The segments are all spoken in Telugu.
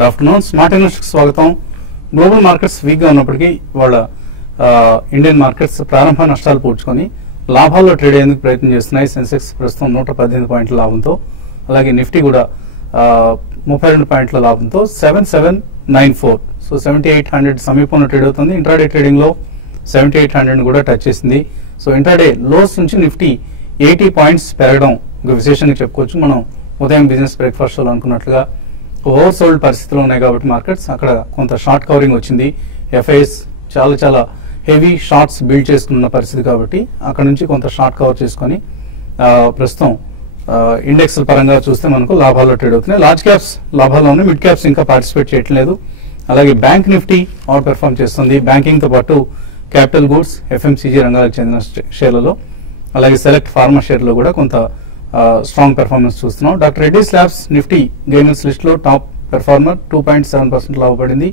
Good afternoon. స్మార్ట్ ఇన్వెస్టర్స్ స్వాగతం. గ్లోబల్ మార్కెట్స్ వీక్ గా ఉన్నప్పటికీ వాళ్ళ ఇండియన్ మార్కెట్స్ ప్రారంభ నష్టాలు పూడ్చుకొని లాభాల్లో ట్రేడ్ అయ్యేందుకు ప్రయత్నం చేస్తున్నాయి. సెన్సెక్స్ ప్రస్తుతం 118 పాయింట్ల లాభంతో, అలాగే నిఫ్టీ కూడా 32 పాయింట్ల లాభంతో 7794, సో 7800 సమీపంలో ట్రేడ్ అవుతుంది. ఇంట్రాడే ట్రేడింగ్ లో 7800 కూడా టచ్ చేసింది. సో ఇంట్రాడే లోస్ నుంచి నిఫ్టీ 80 పాయింట్స్ పెరగడం ఒక విశేషంగా చెప్పుకోవచ్చు. మనం ఉదయం బిజినెస్ బ్రేక్ఫాస్ట్ లో అనుకున్నట్లుగా ఓవర్ సోల్డ్ పరిస్థితులు ఉన్నాయి కాబట్టి మార్కెట్స్ అక్కడ కొంత షార్ట్ కవరింగ్ వచ్చింది. ఎఫ్ఐఎస్ చాలా హెవీ షార్ట్స్ బిల్డ్ చేసుకున్న పరిస్థితి కాబట్టి అక్కడ నుంచి కొంత షార్ట్ కవర్ చేసుకొని ప్రస్తుతం ఇండెక్స్ పరంగా చూస్తే మనకు లాభాల్లో ట్రేడ్ అవుతున్నాయి. లార్జ్ క్యాప్స్ లాభాల్లో ఉన్నాయి, మిడ్ క్యాప్స్ ఇంకా పార్టిసిపేట్ చేయట్లేదు. అలాగే బ్యాంక్ నిఫ్టీ అవుట్ పెర్ఫార్మ్ చేస్తుంది. బ్యాంకింగ్ తో పాటు క్యాపిటల్ గూడ్స్, ఎఫ్ఎంసీజీ రంగాలకు చెందిన షేర్లలో, అలాగే సెలెక్ట్ ఫార్మా షేర్లో కూడా కొంత స్ట్రాంగ్ పెర్ఫార్మెన్స్ చూస్తున్నాం. Doctor Reddy's labs Nifty gainers list లో టాప్ పెర్ఫార్మర్ 2.7% లాభపడింది.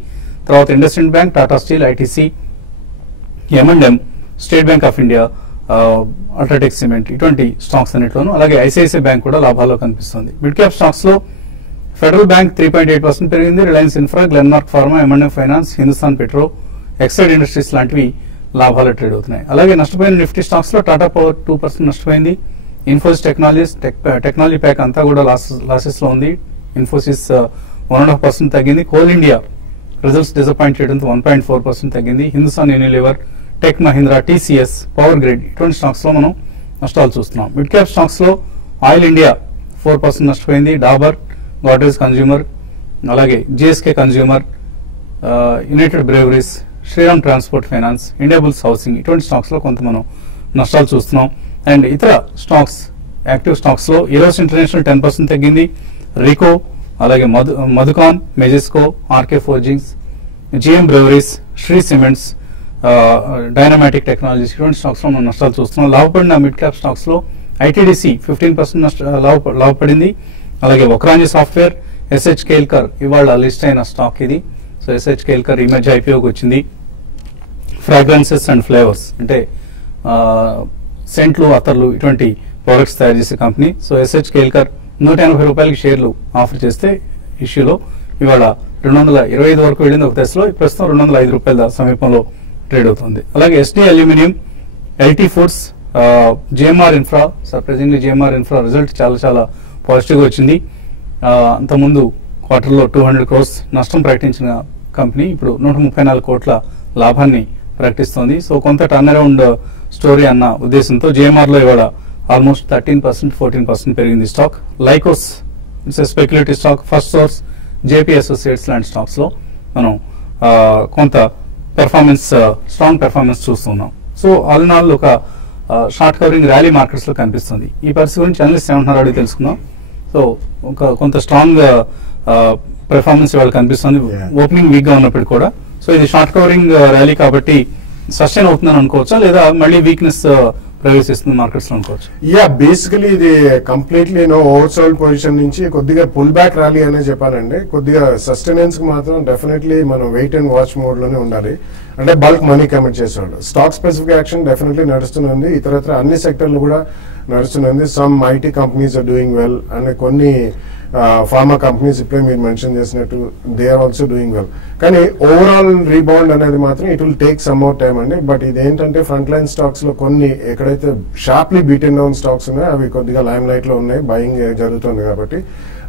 తర్వాత IndusInd bank, Tata steel, ITC, M&M, State Bank of India, UltraTech cement ఇటువంటి స్టాక్స్ అన్నిట్లోనూ, అలాగే ఐసిఐసిఐ బ్యాంక్ కూడా లాభాల్లో కనిపిస్తుంది. మిడ్ క్యాప్ స్టాక్స్ లో ఫెడరల్ బ్యాంక్ 3.8% పెరిగింది. Reliance Infra, Glenmark pharma, M&M finance, Hindustan petro, Exide industries లాంటివి లాభాల్లో ట్రేడ్ అవుతున్నాయి. అలాగే నష్టపోయిన నిఫ్టీ స్టాక్స్ లో టాటా పవర్ 2% నష్టపోయింది. ఇన్ఫోసిస్ టెక్నాలజీస్, టెక్నాలజీ ప్యాక్ అంతా కూడా లాసెస్ లో ఉంది. ఇన్ఫోసిస్ 1.5% తగ్గింది. కోల్ ఇండియా రిజల్ట్స్ డిసప్పాయింట్ చేయడంతో 1.4% తగ్గింది. Hindustan Unilever, Tech Mahindra, TCS, Power Grid ఇటువంటి స్టాక్స్ లో మనం నష్టాలు చూస్తున్నాం. మిడ్ క్యాప్ స్టాక్స్ లో ఆయిల్ ఇండియా 4% నష్టపోయింది. డాబర్, గాడ్రేజ్ కన్జ్యూమర్, అలాగే GSK Consumer, United Breweries, Shriram Transport Finance, Indiabulls Housing ఇటువంటి స్టాక్స్ లో కొంత మనం నష్టాలు చూస్తున్నాం. అండ్ ఇతర స్టాక్స్, యాక్టివ్ స్టాక్స్ లో ఈరోస్ ఇంటర్నేషనల్ 10% తగ్గింది. రికో, అలాగే Madhucon, Majesco, RK Forgings, GM Breweries, Shree Cements, Dynamatic Technologies ఇటువంటి స్టాక్స్ లో మనం నష్టాలు చూస్తున్నాం. లాభపడిన మిడ్ క్యాప్ స్టాక్స్ లో ఐటీడీసీ 15% లాభపడింది. అలాగే వక్రాంజీ సాఫ్ట్వేర్, ఎస్హెచ్ కేల్కర్ ఇవాళ లిస్ట్ అయిన స్టాక్ ఇది. సో ఎస్హెచ్ కేల్కర్ ఈ మధ్య ఐపీఓకి వచ్చింది. ఫ్రాగ్రెన్సెస్ అండ్ ఫ్లేవర్స్ అంటే సెంట్లు, అతర్లు ఇటువంటి ప్రొడక్ట్స్ తయారు చేసే కంపెనీ. సో ఎస్హెచ్ కేల్కర్ 180 రూపాయలకి షేర్లు ఆఫర్ చేస్తే ఇష్యూలో ఇవాళ 225 వరకు వెళ్ళింది ఒక దశలో. ప్రస్తుతం 205 రూపాయల సమీపంలో ట్రేడ్ అవుతుంది. అలాగే SD aluminium, LT foods, GMR infra, surprisingly GMR infra result చాలా పాజిటివ్ గా వచ్చింది. అంతకుముందు క్వార్టర్లో 200 crores నష్టం ప్రకటించిన కంపెనీ ఇప్పుడు 134 కోట్ల లాభాన్ని ప్రకటిస్తోంది. సో కొంత టర్న్ అరౌండ్ స్టోరీ అన్న ఉద్దేశంతో జిఎంఆర్ లో ఇవాళ ఆల్మోస్ట్ 13%, 14% పెరిగింది stock. Lycos it's speculative stock. First source, JP associates లాంటి స్టాక్స్ లో మనం కొంత పెర్ఫార్మెన్స్, స్ట్రాంగ్ పెర్ఫార్మెన్స్ చూస్తున్నాం. సో ఆల్ ఇన్ ఆల్ ఒక షార్ట్ కవరింగ్ ర్యాలీ మార్కెట్స్ లో కనిపిస్తుంది. ఈ పరిస్థితి గురించి అనలిస్ట్ ఏమంటున్నారో అడిగి తెలుసుకుందాం. సో కొంత స్ట్రాంగ్ పెర్ఫార్మెన్స్ ఇవాళ కనిపిస్తుంది ఓపెనింగ్ వీక్ గా ఉన్నప్పటికీ కూడా. సో ఇది షార్ట్ కవరింగ్ ర్యాలీ కాబట్టి సస్టైన్ అవుతుందని అనుకోవచ్చా, లేదా మళ్ళీ వీక్నెస్ ప్రవేశిస్తుంది మార్కెట్స్ లో అనుకోవచ్చు? బేసికలీ ఇది కంప్లీట్లీ ఓవర్ సోల్డ్ పొజిషన్ నుంచి కొద్దిగా పుల్ బ్యాక్ ర్యాలీ అనే చెప్పాలండి. కొద్దిగా సస్టైనెన్స్ కి మాత్రం డెఫినెట్లీ మనం వెయిట్ అండ్ వాచ్ మోడ్ లోనే ఉండాలి. అంటే బల్క్ మనీ కమిట్ చేసేవాళ్ళు. స్టాక్ స్పెసిఫిక్ యాక్షన్ డెఫినెట్లీ నడుస్తుంది. ఇతరత్ర అన్ని సెక్టర్లు కూడా నడుస్తుంది. Some IT companies are doing well, and కొన్ని ఫార్మా కంపెనీస్ ఇప్పుడే మీరు మెన్షన్ చేసినట్టు they are also doing well. కానీ ఓవరాల్ రీబౌండ్ అనేది మాత్రం it will take some more time అండి. బట్ ఇదేంటంటే ఫ్రంట్ లైన్ స్టాక్స్ లో కొన్ని ఎక్కడైతే షార్ప్లీ బీటెన్ డౌన్ స్టాక్స్ ఉన్నాయో అవి కొద్దిగా లైమ్ లైట్ లో ఉన్నాయి, బయింగ్ జరుగుతుంది కాబట్టి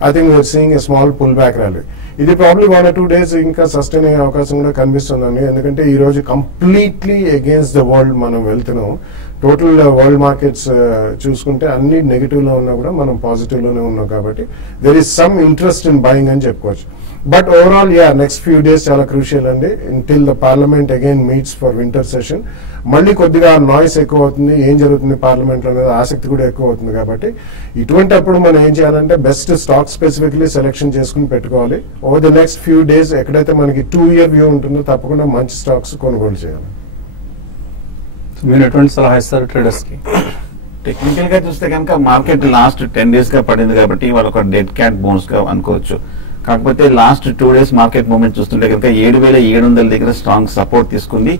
I think we're seeing a small pull back rally. ఇది ప్రాబ్లీ 1 or 2 days ఇంకా సస్టైన్ అయ్యే అవకాశం కూడా కనిపిస్తుందండి. ఎందుకంటే ఈ రోజు కంప్లీట్లీ అగేన్స్ట్ ద వరల్డ్ మనం వెళ్తున్నాం. టోటల్ వరల్డ్ మార్కెట్స్ చూసుకుంటే అన్ని నెగిటివ్ లో ఉన్నా కూడా మనం పాజిటివ్ లోనే ఉన్నాం కాబట్టి there is some interest in buying అని చెప్పుకోవచ్చు. But overall next few days చాలా క్రూషియల్ అండి. Until the Parliament again meets for winter session. మళ్ళీ కొద్దిగా నాయిస్ ఎక్కువ అవుతుంది, ఏం జరుగుతుంది పార్లమెంట్ లో అనేది ఆసక్తి కూడా ఎక్కువ అవుతుంది. కాబట్టి ఇటువంటి అప్పుడు మనం ఏం చేయాలంటే బెస్ట్ స్టాక్ స్పెసిఫిక్లీ సెలెక్షన్ చేసుకుని పెట్టుకోవాలి. Over the next few days ఎక్కడైతే మనకి 2-year వ్యూ ఉంటుందో తప్పకుండా మంచి స్టాక్స్ కొనుగోలు చేయాలి. మీరు ఎటువంటి సలహా ఇస్తారు ట్రేడర్స్ కి? టెక్నికల్ గా చూస్తే కనుక మార్కెట్ లాస్ట్ 10 days గా పడింది కాబట్టి వాళ్ళు ఒక డెడ్ క్యాట్ బౌన్స్ గా అనుకోవచ్చు. కాకపోతే లాస్ట్ 2 days మార్కెట్ మూవ్మెంట్ చూస్తుంటే కనుక 7700 దగ్గర స్ట్రాంగ్ సపోర్ట్ తీసుకుంది.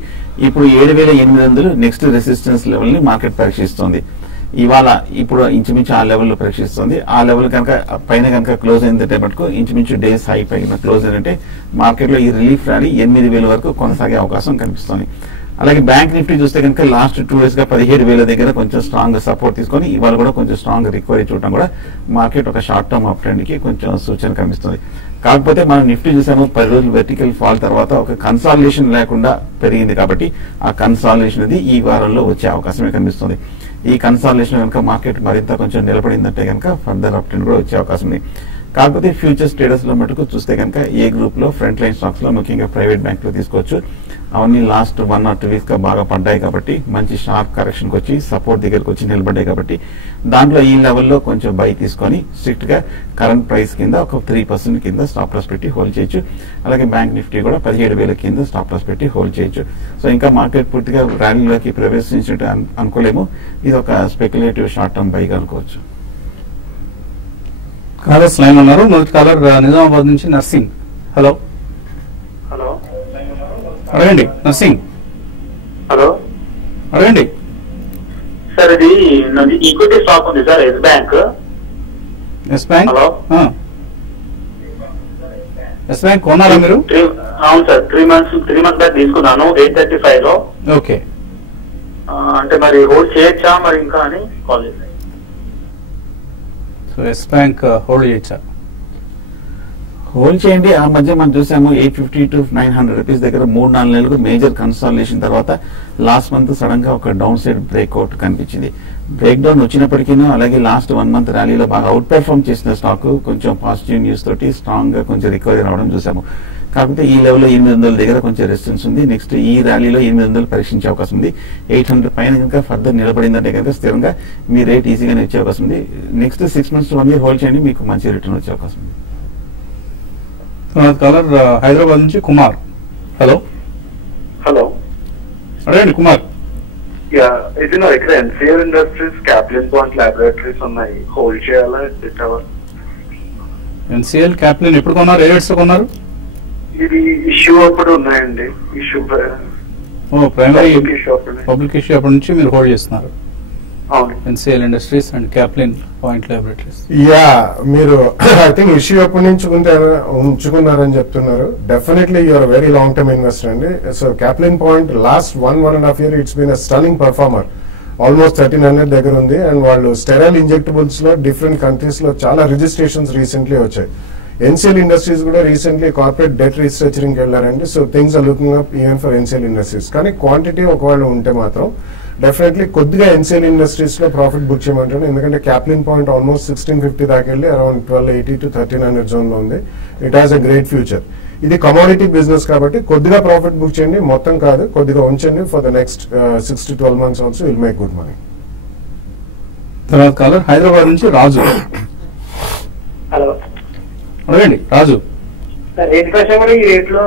ఇప్పుడు 7800 నెక్స్ట్ రెసిస్టెన్స్ లెవెల్ ని మార్కెట్ పరీక్షిస్తుంది. ఇవాళ ఇప్పుడు ఇంచుమించు ఆ లెవెల్లో పరీక్షిస్తుంది. ఆ లెవెల్ కనుక పైన కనుక క్లోజ్ అయిందంటే మటుకు ఇంచుమించు డేస్ హై పైన క్లోజ్ అయిందంటే మార్కెట్లో ఈ రిలీఫ్ ర్యాలీ 8,000 వరకు కొనసాగే అవకాశం కనిపిస్తుంది. అలాగే బ్యాంక్ నిఫ్టీ చూస్తే కనుక లాస్ట్ 2 days గా 17,000 దగ్గర కొంచెం స్ట్రాంగ్ సపోర్ట్ తీసుకొని ఇవాళ కూడా కొంచెం స్ట్రాంగ్ రికవరీ చూడటం కూడా మార్కెట్ ఒక షార్ట్ టర్మ్ అప్ ట్రెండ్ కి కొంచెం సూచన కనిపిస్తుంది. కాకపోతే మనం నిఫ్టీ చూసాము 10 రోజులు వెర్టికల్ ఫాల్ తర్వాత ఒక కన్సాలిడేషన్ లేకుండా పెరిగింది కాబట్టి ఆ కన్సాలిడేషన్ అనేది ఈ వారంలో వచ్చే అవకాశమే కనిపిస్తుంది. ఈ కన్సాలిడేషన్ కనుక మార్కెట్ మరింత కొంచెం నిలబడిందంటే కనుక ఫర్దర్ అప్ ట్రెండ్ కూడా వచ్చే అవకాశం ఉంది. కాకపోతే ఫ్యూచర్స్ ట్రేడర్స్ లో మటుకు చూస్తే కనుక ఏ గ్రూప్ లో ఫ్రంట్ లైన్ స్టాక్స్ లో ముఖ్యంగా ప్రైవేట్ బ్యాంక్ లో తీసుకోవచ్చు. అవన్నీ లాస్ట్ 1 or 2 weeks గా బాగా పడ్డాయి కాబట్టి మంచి షార్ప్ కరెక్షన్ కి వచ్చి సపోర్ట్ దగ్గరకు వచ్చి నిలబడ్డాయి కాబట్టి దాంట్లో ఈ లెవెల్లో కొంచెం బై తీసుకొని స్ట్రిక్ట్ గా కరెంట్ ప్రైస్ కింద ఒక 3% కింద స్టాప్ లాస్ పెట్టి హోల్డ్ చేయొచ్చు. అలాగే బ్యాంక్ నిఫ్టీ కూడా 17,000 కింద స్టాప్ లాస్ పెట్టి హోల్డ్ చేయొచ్చు. సో ఇంకా మార్కెట్ పూర్తిగా ర్యాలీలోకి ప్రవేశించినట్టు అనుకోలేము. ఇది ఒక స్పెక్యులేటివ్ షార్ట్ టర్మ్ బైగా అనుకోవచ్చు. కాలర్స్ లైన్ ఉన్నారు. మొదటి కాలర్ నిజామాబాద్ నుంచి నర్సింగ్. హలో హలో అడగండి నర్సింగ్. హలో అడగండి. సార్ ఇది ఈక్విటీ స్టాక్ ఉంది sir Yes Bank. Yes Bank. Hello Yes Bank కొన్నారా మీరు? అవును సార్ 3 months బ్యాక్ తీసుకున్నాను 835 లో. ఓకే. అంటే మరి హోల్డ్ చేయొచ్చా మరి ఇంకా అని కాల్ చేశాను. సో ఎస్ బ్యాంక్ హోల్డ్ చేయొచ్చా? హోల్డ్ చేయండి. ఆ మధ్య మనం చూసాము 850 to 900 రూపీస్ దగ్గర 3-4 నెలలకు మేజర్ కన్సాలిడేషన్ తర్వాత లాస్ట్ మంత్ సడన్ గా ఒక డౌన్ సైడ్ బ్రేక్అవుట్ కనిపించింది. బ్రేక్ డౌన్ వచ్చినప్పటికీ అలాగే లాస్ట్ 1 month ర్యాలీలో బాగా అవుట్ పెర్ఫార్మ్ చేసిన స్టాక్ కొంచెం పాజిటివ్ న్యూస్ తోటి స్ట్రాంగ్ గా కొంచెం రికవరీ రావడం చూసాము. కాకపోతే ఈ లెవెల్లో 800 దగ్గర కొంచెం రెసిస్టెన్స్ ఉంది. నెక్స్ట్ ఈ ర్యాలీలో 800 పరీక్షించే అవకాశం ఉంది. 800 పైన కనుక ఫర్దర్ నిలబడిందంటే కనుక స్థిరంగా మీ రేట్ ఈజీగానే వచ్చే అవకాశం ఉంది. Next 6 months to 1 year hold చేయండి, మీకు మంచి రిటర్న్ వచ్చే అవకాశం ఉంది. కాలర్ హైదరాబాద్ నుంచి కుమార్. హలో హలో అడగండి కుమార్. ఇది నా దగ్గర NCL Industries Caplin Point Laboratories ఉన్నాయి. హోల్డ్ చేయాలా? ఎన్సిఎల్ క్యాప్లిన్ ఎప్పుడు కొన్నారు? ఏ రేట్స్ కొన్నారు? ఇది ఇష్యూ అప్పుడు ఉన్నాయండి. ఇష్యూ ప్రైమరీ ఇష్యూ అప్పుడు. పబ్లిక్ ఇష్యూ అప్పటి నుంచి మీరు హోల్డ్ చేస్తున్నారు. అవును. NCL Industries and Caplin Point Laboratories. మీరు ఐ థింక్ ఇష్యూ ఎప్పటి నుంచి ఉంచుకున్నారని చెప్తున్నారు. Definitely you're very long term investor అండి. So Caplin Point last 1.5 year it's been a stunning performer. Almost 1300 దగ్గర ఉంది. అండ్ వాళ్ళు స్టెరైల్ ఇంజెక్టబుల్స్ లో డిఫరెంట్ కంట్రీస్ లో చాలా రిజిస్ట్రేషన్స్ రీసెంట్లీ వచ్చాయి. ఎన్సిఎల్ ఇండస్ట్రీస్ కూడా రీసెంట్లీ కార్పొరేట్ డెట్ రీస్ట్రక్చరింగ్ కి వెళ్ళారండి. So things are looking up even for NCL industries. కానీ క్వాంటిటీ ఒకవేళ ఉంటే మాత్రం డెఫినెట్లీ కొద్దిగా ఎన్సిఎల్ ఇండస్ట్రీస్ లో ప్రాఫిట్ బుక్ చేయమంటాను. ఎందుకంటే క్యాప్లిన్ పాయింట్ ఆల్మోస్ట్ 1650 దాకా వెళ్ళి అరౌండ్ 1280 to 1300 జోన్ లో ఉంది. It has a great future. ఇది కమోడిటీ బిజినెస్ కాబట్టి కొద్దిగా ప్రాఫిట్ బుక్ చేయండి, మొత్తం కాదు, కొద్దిగా ఉంచండి. For the next 6 to 12 months also will make good money. తర్వాత కాలర్ హైదరాబాద్ నుంచి రాజు. హలో అడగండి రాజు. రేణుకా శుగర్ ఈ రేట్ లో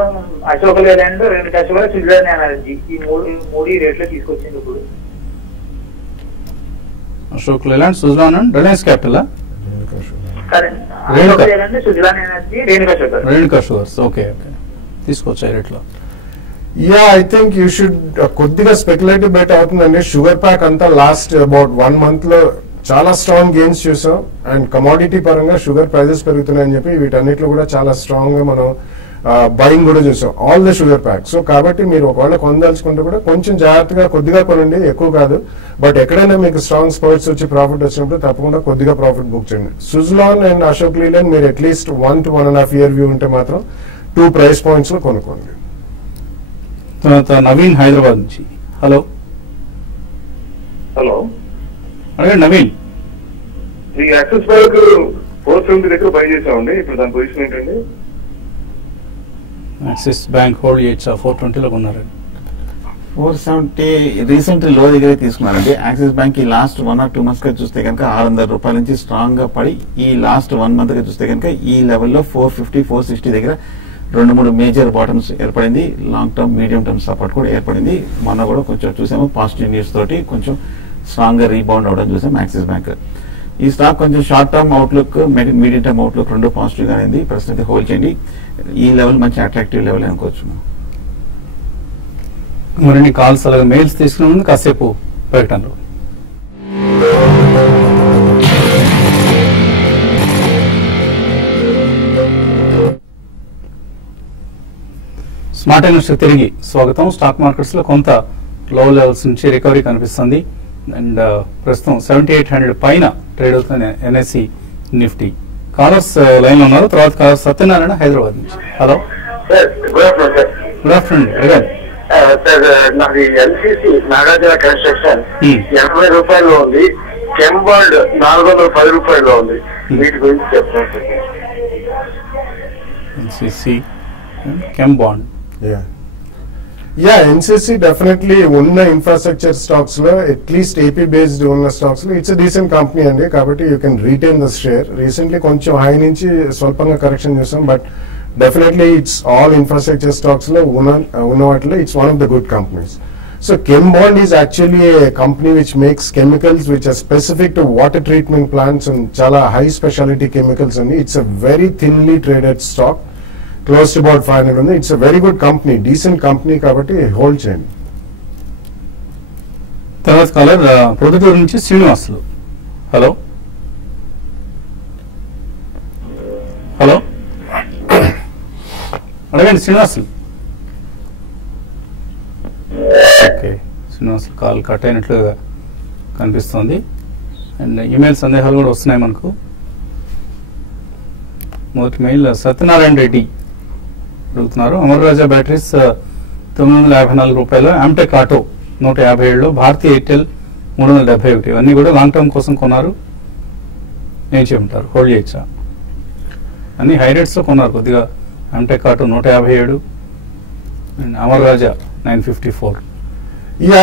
Ashok Leyland Renuka sugar Suzlon energy ఈ మూడు ఈ రేట్ లో తీసుకొచ్చింది. ఇప్పుడు Ashok Leyland, Suzlon and Reliance capital. Suzlon energy Renuka sugars. Okay okay తీసుకోవచ్చు ఈ రేట్లో. ఐ థింక్ యూ షుడ్ కొద్దిగా స్పెక్యులేటివ్ బెట్ అవుతుందండి. షుగర్ ప్యాక్ అంతా లాస్ట్ అబౌట్ 1 month లో చాలా స్ట్రాంగ్ గెయిన్స్ చూసాం. అండ్ కమోడిటీ పరంగా షుగర్ ప్రైజెస్ పెరుగుతున్నాయని చెప్పి వీటన్నిటిలో కూడా చాలా స్ట్రాంగ్ గా మనం బయింగ్ కూడా చూసాం all the sugar pack. So కాబట్టి మీరు ఒకవేళ కొనదలుచుకుంటే కూడా కొంచెం జాగ్రత్తగా కొద్దిగా కొనండి, ఎక్కువ కాదు. బట్ ఎక్కడైనా మీకు స్ట్రాంగ్ స్పర్ట్స్ వచ్చి ప్రాఫిట్ వచ్చినప్పుడు తప్పకుండా కొద్దిగా ప్రాఫిట్ బుక్ చేయండి. సుజలాన్ అండ్ అశోక్ లేలాండ్ మీరు అట్లీస్ట్ 1 to 1.5 year వ్యూ ఉంటే మాత్రం 2 price points లో కొనుక్కోండి. తర్వాత నవీన్ హైదరాబాద్ నుంచి. హలో హలో అడగండి నవీన్. ఈ యాక్సిస్ బ్యాంక్ 470 దగ్గర బై చేసామండి. ఇప్పుడు దాని పొజిషన్ ఏంటండి? యాక్సిస్ బ్యాంక్ హోల్డ్ చేయొచ్చా? 420 లో కొన్నారు. 470 రీసెంట్ లో దగ్గర తీసుకున్నారండి. యాక్సిస్ బ్యాంక్ ఈ లాస్ట్ 1 or 2 months గా చూస్తే కనుక 600 రూపాయల నుంచి స్ట్రాంగ్ గా పడి ఈ లాస్ట్ 1 month గా చూస్తే కనుక ఈ లెవెల్లో 450, 460 దగ్గర 2-3 మేజర్ బాటమ్స్ ఏర్పడింది. Long term, medium term support కూడా ఏర్పడింది. మొన్న కూడా కొంచెం చూసాము పాజిటివ్ న్యూస్ తోటి కొంచెం స్ట్రాంగ్ గా రీబౌండ్ అవడం చూసాం యాక్సిస్ బ్యాంక్. ఈ స్టాక్ కొంచెం short term outlook, medium term outlook రెండు పాజిటివ్ గా ఉంది. ప్రస్తుతం హోల్డ్ చేయండి. ఈ లెవెల్ మంచి అట్రాక్టివ్ లెవెల్ అనుకోవచ్చు. మరిన్ని కాల్స్ అలాగే మెయిల్స్ తీసుకునే ముందు కాసేపు ప్రకటనలు. మాట న్యూస్ తిరిగి స్వాగతం. స్టాక్ మార్కెట్స్ లో కొంత లో లెవెల్స్ నుంచి రికవరీ కనిపిస్తుంది అండ్ ప్రస్తుతం 7800 పైన ట్రేడ్ అవుతున్న ఎన్ఎస్సి నిఫ్టీ. కాలర్స్ లైన్ లో ఉన్నారు. తర్వాత కాలర్ సత్యనారాయణ హైదరాబాద్ నుంచి. Hello, good afternoon. అడగండి సార్. నాది ఎల్సిసి నాగార్జున కన్స్ట్రక్షన్ 80 రూపాయలు ఉంది, కెంబాల్డ్ 410 రూపాయలు ఉంది. వీటి గురించి చెప్తాను. ఎన్సిసి కెంబాండ్. ఎన్సిసి డెఫినెట్లీ ఉన్న ఇన్ఫ్రాస్ట్రక్చర్ స్టాక్స్ లో అట్లీస్ట్ ఏపీ బేస్డ్ ఉన్న స్టాక్స్ లో ఇట్స్ డీసెంట్ కంపెనీ అండి. కాబట్టి you can retain the share. Recently కొంచెం హై నుంచి స్వల్పంగా కరెక్షన్ చూసాం, but definitely it's all infrastructure stocks లో ఉన్న వాటిలో it's one of the good companies. So Chembond is actually a company which makes chemicals which are specific to water treatment plants and chala high specialty chemicals and it's a very thinly traded stock, close to about 500. It's a very good company, decent company kabatti hold chain. తర్వాత కాలర్ ప్రొద్దుటూరు నుంచి శ్రీనివాసులు. హలో హలో, అడగండి Srinivasulu. Okay, Srinivasulu call cut అయినట్లుగా కనిపిస్తోంది అండ్ ఈమెయిల్ సందేహాలు కూడా వస్తున్నాయి మనకు. మొదటి మెయిల్ సత్యనారాయణ రెడ్డి అడుగుతున్నారు. అమర్ రాజా బ్యాటరీస్ 954 రూపాయలు, ఆమ్టెక్ ఆటో 157, భారతీ ఎయిర్టెల్ 371. ఇవన్నీ కూడా లాంగ్ టర్మ్ కోసం కొన్నారు. ఏం చేయమంటారు, హోల్డ్ చేయొచ్చా? అన్ని హై రేట్స్ లో కొన్నారు కొద్దిగా. Amtek auto 157 and Amar Raja 954.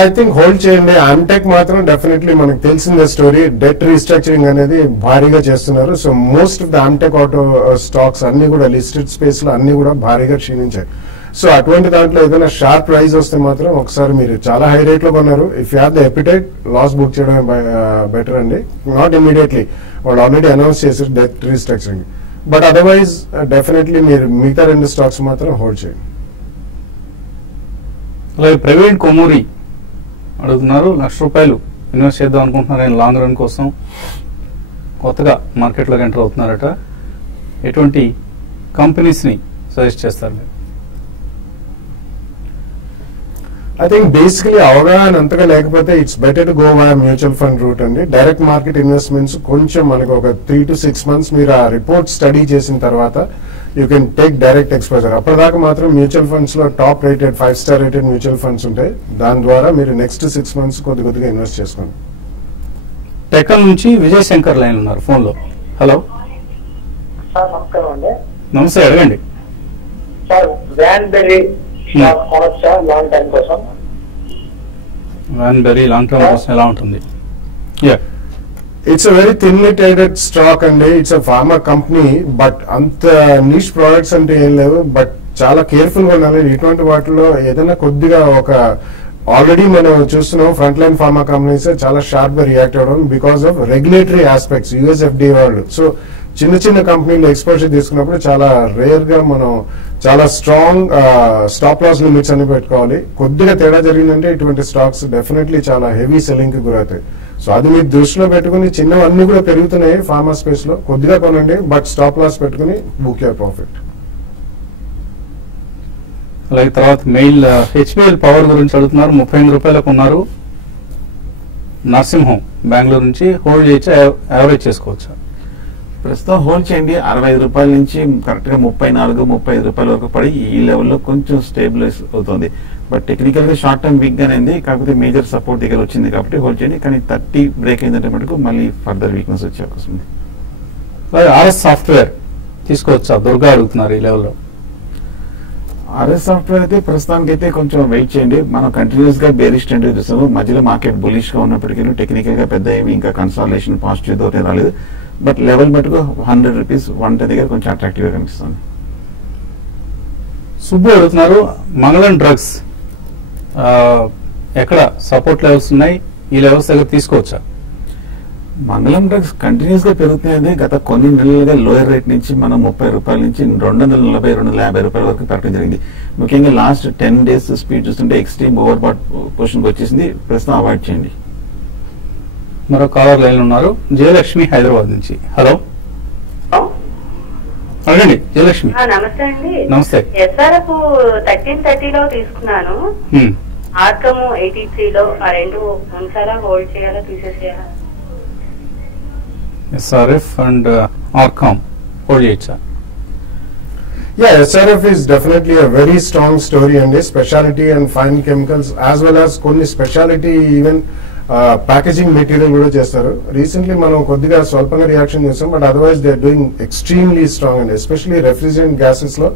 I think hold చేయండి. ఆమ్టెక్ మాత్రం డెఫినెట్లీ మనకు తెలిసిన స్టోరీ, డెట్ రీస్ట్రక్చరింగ్ అనేది భారీగా చేస్తున్నారు. So most of the Amtek auto stocks అన్ని కూడా లిస్టెడ్ స్పేస్ లో అన్ని కూడా భారీగా క్షీణించాయి. సో అటువంటి దాంట్లో ఏదైనా షార్ప్ ప్రైజ్ వస్తే మాత్రం ఒకసారి మీరు చాలా హై రేట్ లో కొన్నారు, if you have the appetite loss book చేయడం బెటర్ అండి. నాట్ ఇమీడియట్లీ, వాళ్ళు ఆల్రెడీ అనౌన్స్ చేశారు debt restructuring. But otherwise definitely మీరు మిగతా 2 స్టాక్స్ మాత్రం హోల్డ్ చేయండి. అలాగే ప్రవీణ్ కొమూరి అడుగుతున్నారు. ₹1,00,000 ఇన్వెస్ట్ చేద్దాం అనుకుంటున్నారు ఆయన లాంగ్ రన్ కోసం. కొత్తగా మార్కెట్లోకి ఎంటర్ అవుతున్నారట. ఎటువంటి కంపెనీస్ ని సజెస్ట్ చేస్తారు మీరు? ఐ థింక్ బేసికలీ అవగాహన అంతగా లేకపోతే it's better to go via mutual fund route అండి. డైరెక్ట్ మార్కెట్ ఇన్వెస్ట్మెంట్స్ కొంచెం మనకు ఒక 3 to 6 months మీరు ఆ రిపోర్ట్ స్టడీ చేసిన తర్వాత you can take direct exposure. అప్పటిదాకా మాత్రం మ్యూచువల్ ఫండ్స్ లో top rated 5-star rated mutual funds ఉంటాయి. దాని ద్వారా మీరు నెక్స్ట్ 6 months కొద్దిగా ఇన్వెస్ట్ చేసుకోండి. టెక్కల్ నుంచి విజయ్ శంకర్ లైన్ ఉన్నారు ఫోన్ లో. హలో సార్ నమస్కారం అండి. నమస్తే, అడగండి. సార్ వ్యాన్బెర్రీ స్టాక్ కొనొచ్చా లాంగ్ టైం కోసం? వ్యాన్బెర్రీ లాంగ్ టర్మ్ కోసం ఎలా ఉంటుంది? It's a very thinly traded stock అండి. It's a pharma company, but అంత నీష్ ప్రోడక్ట్స్ అంటే ఏం లేవు. బట్ చాలా కేర్ఫుల్ గా ఉండాలి. ఇటువంటి వాటిలో ఏదైనా కొద్దిగా ఒక ఆల్రెడీ మనం చూస్తున్నాం ఫ్రంట్ లైన్ ఫార్మా కంపెనీస్ చాలా షార్ప్ గా రియాక్ట్ అవ్వడం because of regulatory aspects, USFDA వాళ్ళు. సో చిన్న కంపెనీలు ఎక్స్పోజర్ తీసుకున్నప్పుడు చాలా రేర్ గా మనం చాలా స్ట్రాంగ్ స్టాప్ లాస్ లిమిట్స్ అని పెట్టుకోవాలి. కొద్దిగా తేడా జరిగిందంటే ఇటువంటి స్టాక్స్ డెఫినెట్లీ చాలా హెవీ సెల్లింగ్ కి గురవుతాయి. సో అది మీరు దృష్టిలో పెట్టుకుని, చిన్నవన్నీ కూడా పెరుగుతున్నాయి ఫార్మా స్పేస్ లో, కొద్దిగా కొనండి బట్ స్టాప్ లాస్ పెట్టుకుని బుక్ యువర్ ప్రాఫిట్. అలాగే తర్వాత మెయిల్ హెచ్పిఎల్ పవర్ గురించి అడుగుతున్నారు. 38 రూపాయలకు ఉన్నారు. నరసింహం బెంగళూరు నుంచి. హోల్డ్ చేయొచ్చా, యావరేజ్ చేసుకోవచ్చా? ప్రస్తుతం హోల్డ్ చేయండి. 65 రూపాయల నుంచి కరెక్ట్ గా 34-35 రూపాయల వరకు పడి ఈ లెవెల్లో కొంచెం స్టేబిలైజ్ అవుతుంది. బట్ టెక్నికల్ గా షార్ట్ టర్మ్ వీక్ గానే ఉంది, కాకపోతే మేజర్ సపోర్ట్ దగ్గర వచ్చింది కాబట్టి హోల్డ్ చేయండి. కానీ 30 బ్రేక్ అయిందంటే మటుకు మళ్ళీ ఫర్దర్ వీక్నెస్ వచ్చే అవకాశం ఉంది. అలాగే ఆర్ఎస్ సాఫ్ట్వేర్ తీసుకోవచ్చా? దుర్గా అడుగుతున్నారు ఈ లెవెల్లో. ఆర్ఎస్ సాఫ్ట్వేర్ అయితే ప్రస్తుతానికి అయితే కొంచెం వెయిట్ చేయండి. మనం కంటిన్యూస్ గా బేరిష్ ట్రెండ్ చూస్తాము. మధ్యలో మార్కెట్ బులిష్ గా ఉన్నప్పటికీ టెక్నికల్ గా పెద్ద ఏమి ఇంకా కన్సాలిడేషన్ పాజిటివ్ తోటే రాలేదు. బట్ లెవెల్ మటుకు 100 రూపీస్ 110 దగ్గర కొంచెం అట్రాక్టివ్ గా కనిపిస్తుంది. సుబ్బు అడుగుతున్నారు. మంగళం డ్రగ్స్ ఎక్కడ సపోర్ట్ లెవెల్స్ ఉన్నాయి, ఈ లెవెల్స్ దగ్గర తీసుకోవచ్చా? మంగళం డ్రగ్స్ కంటిన్యూస్ గా పెరుగుతున్నాయి. గత కొన్ని నెలలుగా లోయర్ రేట్ నుంచి మనం 30 రూపాయల నుంచి 240-250 రూపాయల వరకు పెరగడం జరిగింది. ముఖ్యంగా లాస్ట్ 10 days స్పీడ్ చూస్తుంటే ఎక్స్ట్రీమ్ ఓవర్ బాట్ పొజిషన్ వచ్చేసింది. ప్రస్తుతం అవాయిడ్ చేయండి. మరో కాలర్ లైన్ ఉన్నారు. జయలక్ష్మి హైదరాబాద్ నుంచి. హలో, అడగండి జయలక్ష్మి నమస్తే అండి. నమస్తే. ఎస్ఆర్ఎఫ్ 1330లో తీసుకున్నాను, ఆర్కమ్ 83లో. ఆ రెండు ఉంచాలా, హోల్డ్ చేయాలా, తీసేసేయాలా? ఎస్ఆర్ఎఫ్ అండ్ ఆర్కామ్ హోల్డ్ చేయొచ్చా? Yeah, SRF is definitely a very strong story and specialty and fine chemicals as well as కొన్ని specialty even ప్యాకేజింగ్ మెటీరియల్ కూడా చేస్తారు. రీసెంట్లీ మనం కొద్దిగా స్వల్పంగా రియాక్షన్ చేస్తాం, but otherwise they are doing extremely strong అండి. ఎస్పెషల్లీ రెఫ్రిజరెంట్ గ్యాసెస్ లో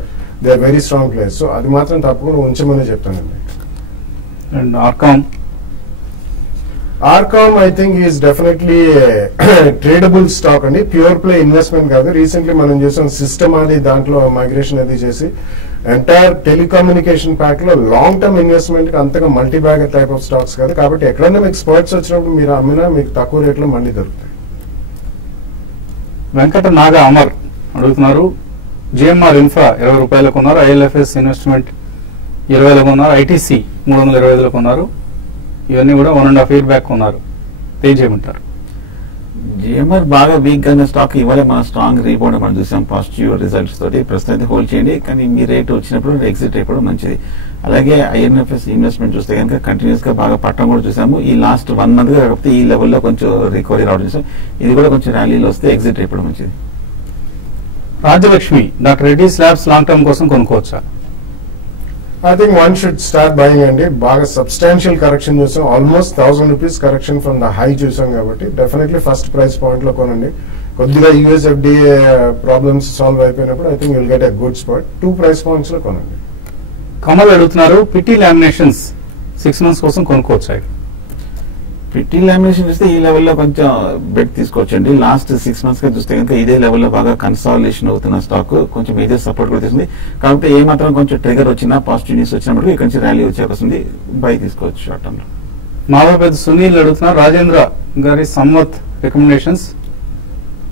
they are very strong place. So అది మాత్రం తప్పకుండా ఉంచమని చెప్తానండి. And RCom I think is definitely tradable stock అండి, ప్యూర్ ప్లే ఇన్వెస్ట్మెంట్ కాదు. రీసెంట్లీ మనం చేసాం సిస్టమ్ అది, దాంట్లో మైగ్రేషన్ అది చేసి ఎంటైర్ టెలికమ్యూనికేషన్ ప్యాక్ లో లాంగ్ టర్మ్ ఇన్వెస్ట్మెంట్ కి అంతగా multi bagger type of stocks కాదు. కాబట్టి ఎక్కడైనా మీకు స్పర్ట్స్ వచ్చినప్పుడు మీరు అమ్మినా మీకు తక్కువ రేట్లో మళ్ళీ దొరుకుతాయి. వెంకట నాగ అమర్ అడుగుతున్నారు, జిఎంఆర్ ఇన్ఫ్రా 20 రూపాయలకు ఉన్నారు, ఐఎల్ఎఫ్ఎస్ ఇన్వెస్ట్మెంట్ 20 కొన్నారు, ఐటీసీ 325 కొన్నారు. ఇవన్నీ కూడా 1.5 year బ్యాక్ ఉన్నారు. ఏం చేయమంటారు? జిఎంఆర్ బాగా వీక్ గా స్టాక్, ఇవాళ మన స్ట్రాంగ్ రీబౌండ్ మనం చూసాం పాజిటివ్ రిజల్ట్స్ తోటి. ప్రస్తుతం అయితే హోల్డ్ చేయండి, కానీ మీ రేట్ వచ్చినప్పుడు ఎగ్జిట్ అయిపోవడం మంచిది. అలాగే ఐఎన్ఎఫ్ఎస్ ఇన్వెస్ట్మెంట్ చూస్తే కనుక కంటిన్యూస్ గా బాగా పట్టడం కూడా చూసాము. ఈ లాస్ట్ 1 month గా కాకపోతే ఈ లెవెల్లో కొంచెం రికవరీ రావడం చూసాం. ఇది కూడా కొంచెం ర్యాలీలో వస్తే ఎగ్జిట్ అయిపోవడం మంచిది. Rajyalakshmi, doctor Reddy's labs long term కోసం కొనుక్కోవచ్చా? I think one should start buying అండి. బాగా సబ్స్టాన్షియల్ కరెక్షన్ చూసాం, almost 1000 rupees correction from the high చూసాం. కాబట్టి డెఫినెట్లీ ఫస్ట్ ప్రైస్ పాయింట్ లో కొనండి. కొద్దిగా యూఎస్ఎఫ్డిఏ ప్రాబ్లమ్స్ సాల్వ్ అయిపోయినప్పుడు I think will get a good spot. 2 price points లో కొనండి. కమల్ అడుగుతున్నారు, పిటి లామినేషన్స్ 6 months కోసం కొనుక్కోవచ్చా? పిటి లామినేషన్ చూస్తే ఈ లెవెల్లో కొంచెం బెట్ తీసుకోవచ్చండి. లాస్ట్ 6 months గా చూస్తే కనుక ఇదే లెవెల్లో బాగా కన్సాలిడేషన్ అవుతున్న స్టాక్ కొంచెం మేజర్ సపోర్ట్ కూడా తీసుకుంది. కాబట్టి ఏ మాత్రం కొంచెం ట్రిగర్ వచ్చినా, పాజిటివ్ న్యూస్ వచ్చినప్పుడు ఇక్కడ నుంచి ర్యాలీ వచ్చే అవకాశం ఉంది. బై తీసుకోవచ్చు షార్ట్ టర్మ్ లో. మాధవపేద సునీల్ అడుగుతున్నారు, రాజేంద్ర గారి సంవత్ రికమెండేషన్స్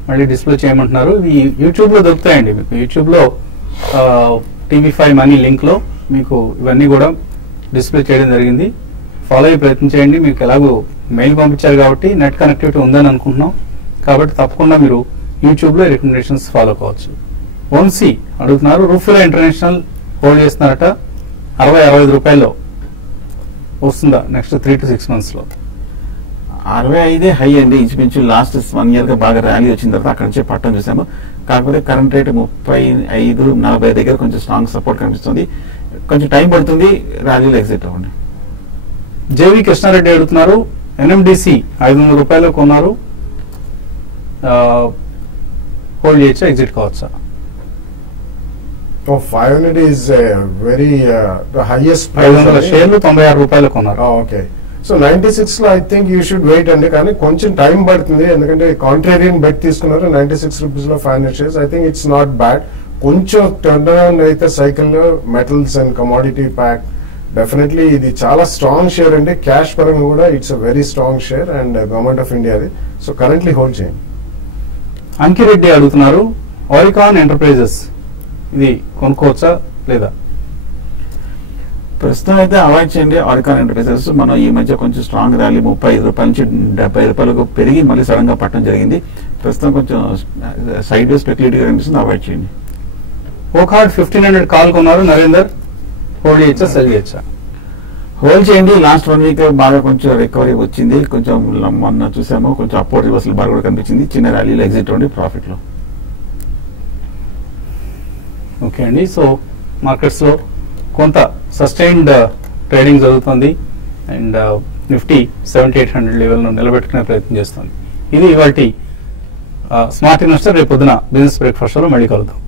మళ్ళీ డిస్ప్లే చేయమంటున్నారు. ఈ యూట్యూబ్ లో దొరుకుతాయండి మీకు. యూట్యూబ్ లో TV5 మనీ లింక్ లో మీకు ఇవన్నీ కూడా డిస్ప్లే చేయడం జరిగింది. ఫాలో అయ్యే ప్రయత్నం చేయండి. మీకు ఎలాగో మెయిల్ పంపించారు కాబట్టి నెట్ కనెక్టివిటీ ఉందని అనుకుంటున్నాం. కాబట్టి తప్పకుండా మీరు యూట్యూబ్ లో రికమెండేషన్స్ ఫాలో కావచ్చు. ఓన్సీ అడుగుతున్నారు, రూఫిలా ఇంటర్నేషనల్ హోల్డ్ చేస్తున్నారట, 60-65 రూపాయల్లో వస్తుందా నెక్స్ట్ 3 to 6 months లో? 65 హై అండి. ఇంచుమించు లాస్ట్ 1 year గా బాగా ర్యాలీ వచ్చిన తర్వాత అక్కడి నుంచి పట్టం చూసాము. కాకపోతే కరెంట్ రేట్ 35-40 దగ్గర కొంచెం స్ట్రాంగ్ సపోర్ట్ కనిపిస్తుంది. కొంచెం టైం పడుతుంది, ర్యాలీలో ఎగ్జిట్ అవ్వండి. జేవి కృష్ణారెడ్డి అడుగుతున్నారు, ఎన్ఎండిసి 500 రూపాయలు కొన్నారు, హోల్డ్ చేయొచ్చా, exit కావచ్చా? 500 is very the highest price. 500 షేర్లు 96 రూపాయలు కొన్నారు. ఓకే, సో 96 లో I think you should wait అండి. కానీ కొంచెం టైం పడుతుంది, ఎందుకంటే కాంట్రేరియన్ బెట్ తీసుకున్నారు. 96 rupees లో 500 shares. I think it's not bad. కొంచెం టర్న్ అరౌండ్ అయితే సైకిల్ లో metals and commodity pack definitely ఇది చాలా స్ట్రాంగ్ షేర్ అండి. క్యాష్ పరంగా కూడా it's a very strong share and government of ఇండియాది. సో కరెంట్లీ హోల్డ్ చేయండి. అంకిరెడ్డి అడుగుతున్నారు, ఆరికాన్ ఎంటర్ప్రైజెస్ ఇది కొనుక్కోవచ్చా లేదా? ప్రస్తుతం అయితే అవాయిడ్ చేయండి ఆరికాన్ ఎంటర్ప్రైజెస్. మనం ఈ మధ్య కొంచెం స్ట్రాంగ్ ర్యాలీ 35 రూపాయల నుంచి 70 రూపాయలకు పెరిగి మళ్ళీ సడన్ గా పట్టడం జరిగింది. ప్రస్తుతం కొంచెం సైడ్ స్పెక్యులేటివ్ కనిపిస్తుంది, అవాయిడ్ చేయండి. ఓకార్డ్ 1500 కాల్ కొన్నారు నరేందర్, హోల్డ్ చేయొచ్చా, సెల్ చేయొచ్చా? హోల్డ్ చేయండి. లాస్ట్ 1 week బాగా కొంచెం రికవరీ వచ్చింది. కొంచెం మొన్న చూసాము కొంచెం అపోర్ట్ రివర్సల్ బాగా కూడా కనిపించింది. చిన్న ర్యాలీలో ఎగ్జిట్ అవ్వండి ప్రాఫిట్ లో. ఓకే అండి, సో మార్కెట్స్ లో కొంత సస్టైన్డ్ ట్రేడింగ్ జరుగుతుంది అండ్ నిఫ్టీ 7800 లెవెల్ ను నిలబెట్టుకునే ప్రయత్నం చేస్తుంది. ఇది ఇవాల్టి స్మార్ట్ ఇన్వెస్టర్. రేపు పొద్దున బిజినెస్ బ్రేక్ఫాస్ట్ లో మళ్ళీ కలుద్దాం.